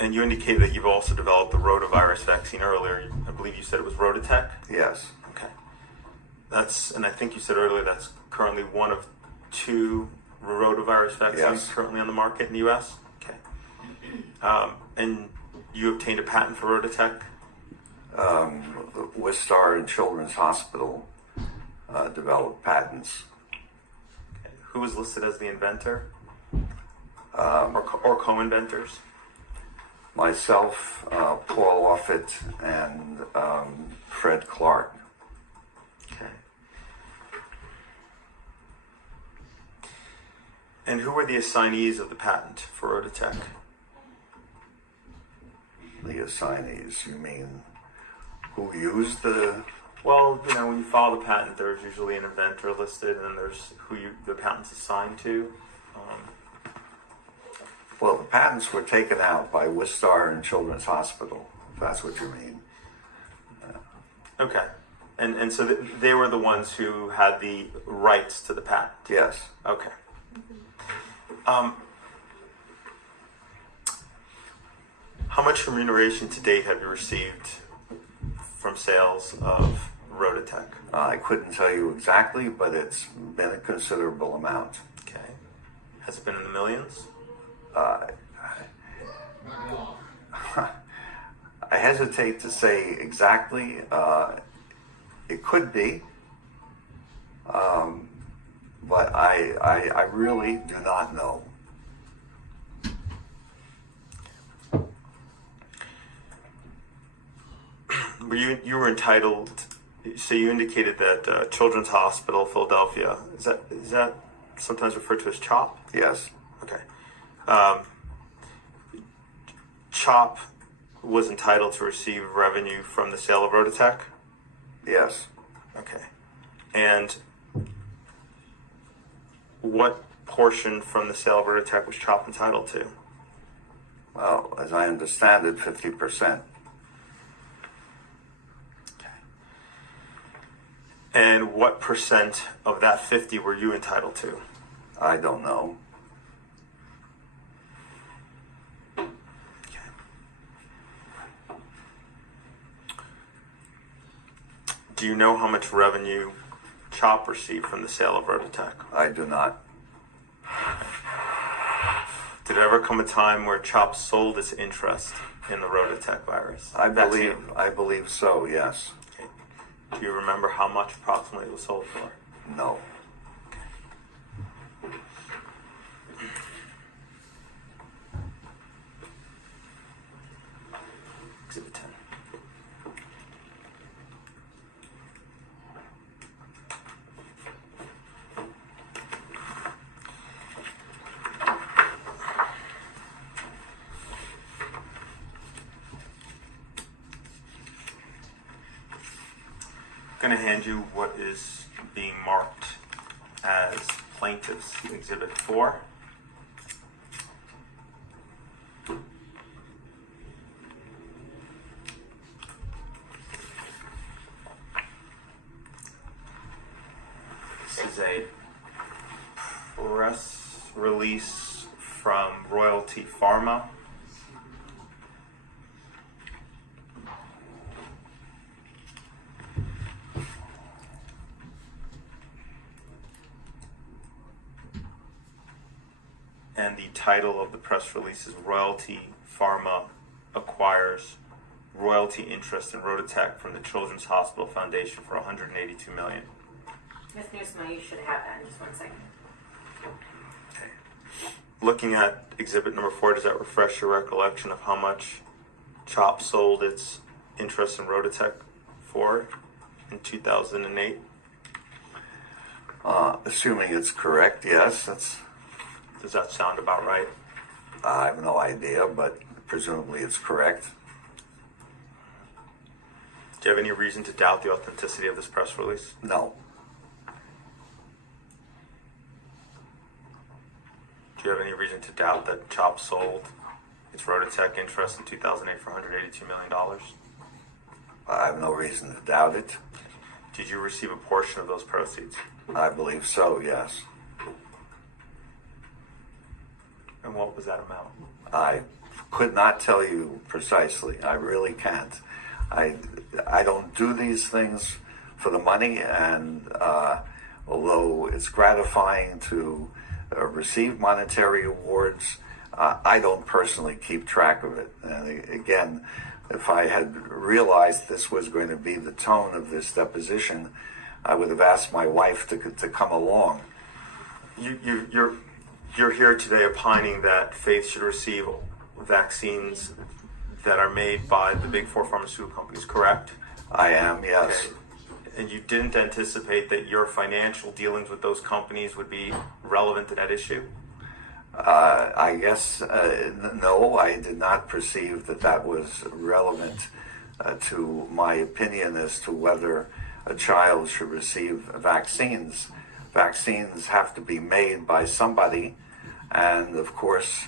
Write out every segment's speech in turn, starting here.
And you indicated that you've also developed the rotavirus vaccine earlier. I believe you said it was Rototech? Yes. Okay. And I think you said earlier that's currently one of 2 rotavirus vaccines currently on the market in the U.S.? Okay. And you obtained a patent for Rototech? Wistar and Children's Hospital developed patents. Okay. Who was listed as the inventor? Or co-inventors? Myself, Paul Offit, and Fred Clark. Okay. And who were the assignees of the patent for Rototech? The assignees, you mean who used the... Well, when you file the patent, there's usually an inventor listed, and then there's who the patent's assigned to. Well, the patents were taken out by Wistar and Children's Hospital, if that's what you mean. Okay. And so they were the ones who had the rights to the patent? Yes. Okay. How much remuneration to date have you received from sales of Rototech? I couldn't tell you exactly, but it's been a considerable amount. Okay. Has it been in the millions? I hesitate to say exactly. It could be, but I really do not know. You were entitled. So you indicated that Children's Hospital, Philadelphia, is that sometimes referred to as CHOP? Yes. Okay. CHOP was entitled to receive revenue from the sale of Rototech? Yes. Okay. And what portion from the sale of Rototech was CHOP entitled to? Well, as I understand it, 50%. Okay. And what percent of that 50 were you entitled to? I don't know. Do you know how much revenue CHOP received from the sale of Rototech? I do not. Did there ever come a time where CHOP sold its interest in the Rototech virus? I believe so, yes. Okay. Do you remember how much approximately it was sold for? No. Exhibit 10. I'm going to hand you what is being marked as plaintiff's exhibit 4. This is a press release from Royalty Pharma. And the title of the press release is Royalty Pharma Acquires Royalty Interest in Rototech from the Children's Hospital Foundation for $182 million. Ms. Newsma, you should have that in just 1 second. Okay. Looking at exhibit number 4, does that refresh your recollection of how much CHOP sold its interest in Rototech for in 2008? Assuming it's correct, yes. Does that sound about right? I have no idea, but presumably it's correct. Do you have any reason to doubt the authenticity of this press release? No. Do you have any reason to doubt that CHOP sold its Rototech interest in 2008 for $182 million? I have no reason to doubt it. Did you receive a portion of those proceeds? I believe so, yes. And what was that amount? I could not tell you precisely. I really can't. I don't do these things for the money, and although it's gratifying to receive monetary awards, I don't personally keep track of it. And again, if I had realized this was going to be the tone of this deposition, I would have asked my wife to come along. You're here today opining that Faith should receive vaccines that are made by the big four pharmaceutical companies, correct? I am, yes. Okay. And you didn't anticipate that your financial dealings with those companies would be relevant to that issue? I guess, no, I did not perceive that was relevant to my opinion as to whether a child should receive vaccines. Vaccines have to be made by somebody, and of course,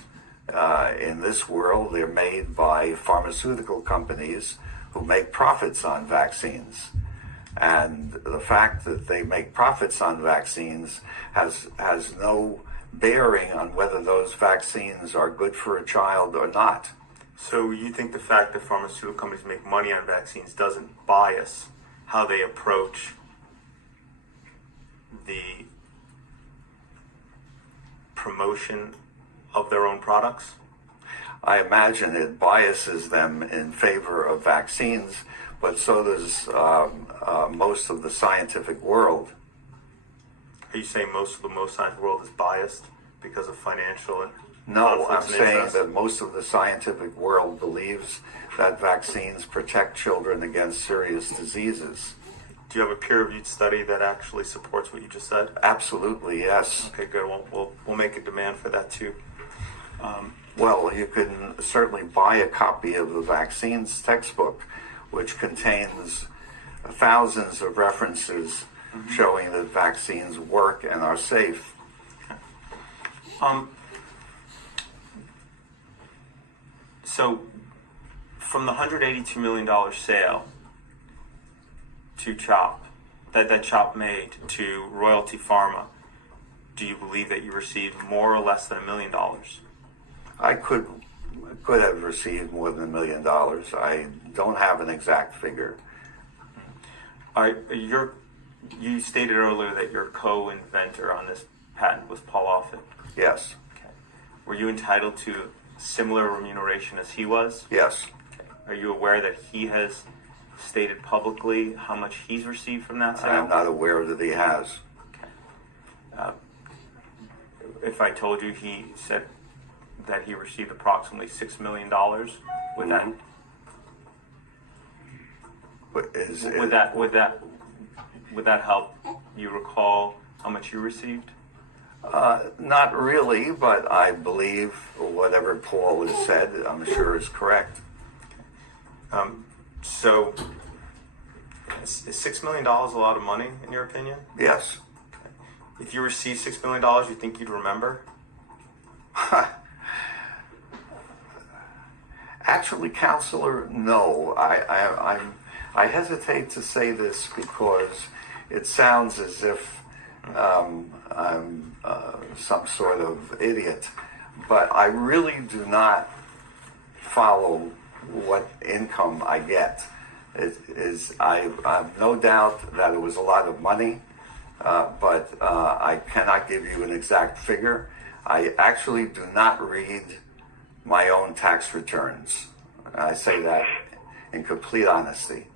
in this world, they're made by pharmaceutical companies who make profits on vaccines. And the fact that they make profits on vaccines has no bearing on whether those vaccines are good for a child or not. So you think the fact that pharmaceutical companies make money on vaccines doesn't bias how they approach the promotion of their own products? I imagine it biases them in favor of vaccines, but so does most of the scientific world. Are you saying most of the scientific world is biased because of financial and No, I'm conflicts and saying interests? that most of the scientific world believes that vaccines protect children against serious diseases. Do you have a peer-reviewed study that actually supports what you just said? Absolutely, yes. Okay, good. We'll make a demand for that too. Well, you can certainly buy a copy of the vaccines textbook, which contains thousands of references showing that vaccines work and are safe. So, from the $182 million sale to CHOP, that CHOP made to Royalty Pharma, do you believe that you received more or less than $1 million? I could have received more than $1 million. I don't have an exact figure. You stated earlier that your co-inventor on this patent was Paul Offit. Yes. Okay. Were you entitled to similar remuneration as he was? Yes. Okay. Are you aware that he has stated publicly how much he's received from that sale? I'm not aware that he has. Okay. If I told you he said that he received approximately $6 million, would that would that help you recall how much you received? Not really, but I believe whatever Paul has said, I'm sure is correct. So, is $6 million a lot of money in your opinion? Yes. Okay. If you received $6 million, you think you'd remember? Actually, counselor, no. I hesitate to say this because it sounds as if I'm some sort of idiot, but I really do not follow what income I get. I have no doubt that it was a lot of money, but I cannot give you an exact figure. I actually do not read my own tax returns. I say that in complete honesty.